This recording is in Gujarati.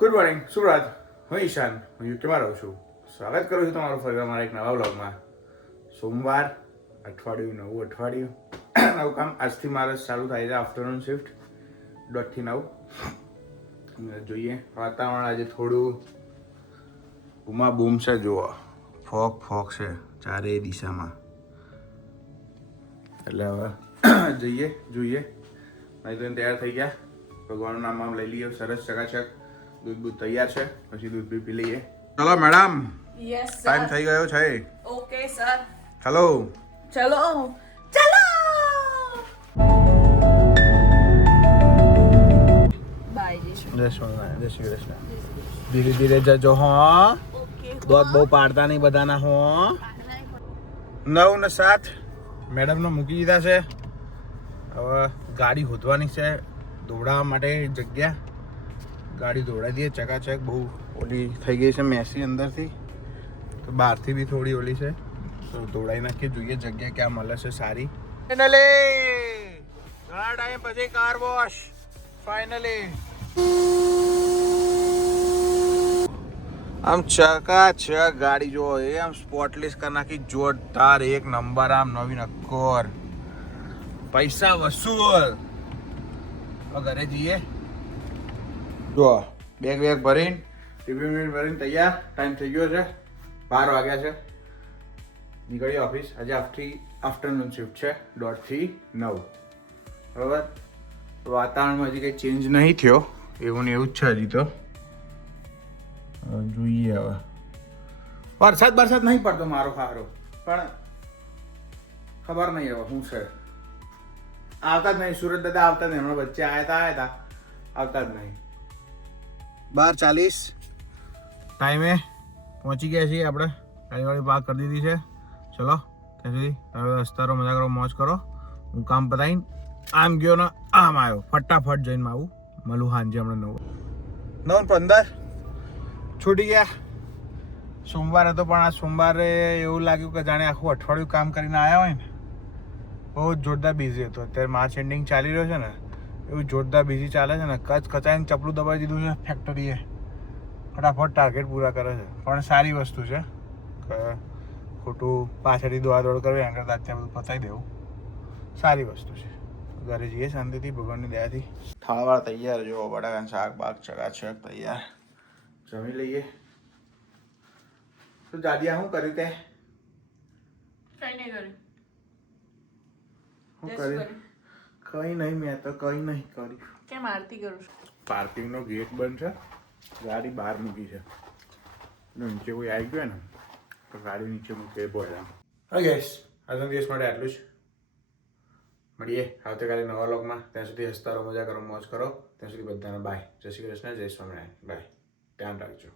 Good morning Surat. હું ઈશાન, હું યુકેમાં રહું છું. સ્વાગત કરું છું તમારું ફરી મારા એક નવા વ્લોગમાં. સોમવાર, નવું અઠવાડિયું નવું કામ. આજથી મારે ચાલુ થાય છે આફ્ટરનૂન શિફ્ટ 8 થી 9. જોઈએ વાતાવરણ આજે થોડું બૂમા બૂમ છે. જુઓ ફોગ છે ચારેય દિશામાં. એટલે હવે જોઈએ અહીં તો તૈયાર થઈ ગયા. ભગવાનનું નામ લઈ લઈએ. સરસ ચકાચક દૂધ તૈયાર છે. પછી દૂધ બી પી લઈએ. ચલો મેડમ, યસ ટાઈમ થઈ ગયો છે. Okay sir. ચલો ચલો બાય જય શ્રી કૃષ્ણ. ધીરે ધીરે જજો હો. દોત બહુ પાડતા નહીં બધાના હો. 9 ને 7 મેડમને મૂકી દીધા છે. હવે ગાડી હોદવાની છે, દોડાવવા માટે જગ્યા. ગાડી દોડાવી દઈએ ચકાચક. બહુ ઓલી થઈ ગઈ છે મેસી અંદરથી, તો બહારથી બી થોડી ઓલી છે, તો દોડાવી નાખીએ. જોઈએ જગ્યા ક્યાં મળે છે સારી. ફાઇનલી ઘણા ટાઈમ પછી કાર વોશ. ફાઇનલી આમ ચકાચક ગાડી જો આમ સ્પોટલેસ કરી નાખી. જોરદાર એક નંબર. આમ નવી નક્કોર. પૈસા વસૂલ. ઘરે જઈએ. જો બેગ ભરીને ટિફિન ભરીને તૈયાર. ટાઈમ થઈ ગયો છે 12 વાગ્યા છે. નીકળીએ ઓફિસ. આજે આફ્ટરનૂન શિફ્ટ છે 8 થી 9. બરાબર. વાતાવરણમાં હજી કંઈ ચેન્જ નહીં થયો. એવું ને એવું જ છે હજી તો. જોઈએ હવે. વરસાદ નહીં પડતો મારો ખારો, પણ ખબર નહીં હવે શું છે. આવતા જ નહીં. સુરત દાદા આવતા જ નહીં. હમણાં વચ્ચે આવ્યા હતા, આવતા જ નહીં. 12:40 ટાઈમે પહોંચી ગયા છીએ આપણે. ગાડીવાળી પાર્ક કરી દીધી છે. ચલો ત્યાં સુધી હવે રસ્તારો મજા કરો, મોજ કરો. હું કામ પતાવીને આમ ગયો ને આમ આવ્યો. ફટાફટ જઈને આવું. મળું સાંજે હમણાં 9:15 છૂટી ગયા. સોમવાર હતો, પણ આ સોમવારે એવું લાગ્યું કે જાણે આખું અઠવાડિયું કામ કરીને આવ્યા હોય ને. બહુ જોરદાર બિઝી હતો. અત્યારે માર્ચ એન્ડિંગ ચાલી રહ્યો છે ને, એવું જોરદાર બિઝી ચાલે છે ને. કચાઈને ચપલું દબાવી દીધું છે ફેક્ટરીએ. ફટાફટ ટાર્ગેટ પૂરા કરે છે. પણ સારી વસ્તુ છે કે ખોટું પાછળથી દોડ કરવી એના કરતાં અત્યારે બધું પતાવી દેવું સારી વસ્તુ છે. ઘરે જઈએ શાંતિથી ભગવાનની દયાથી. થાળવાળ તૈયાર. જો બટાકાનું શાક બાગ ચકાચક તૈયાર. જમી લઈએ. તો દાદીયા શું કર્યું તે? કઈ નહીં કર્યું. શું કર્યું? કઈ નહીં. મેં તો કઈ નહીં કર્યું. કેમ આરતી કરું છું? પાર્કિંગનો ગેટ બંધ છે. ગાડી બહાર મૂકી છે. નીચે કોઈ આવી ગયો ને તો ગાડી નીચે મૂકી બોલા. હા ગેસ, આજના દિવસ માટે આટલું જ. મળીએ આવતીકાલે નવા વ્લોગમાં. ત્યાં સુધી હસતા રહો, મજા કરો, મોજ કરો. ત્યાં સુધી બધાને બાય. જય શ્રી કૃષ્ણ, જય સ્વામિનારાયણ. બાય. ધ્યાન રાખજો.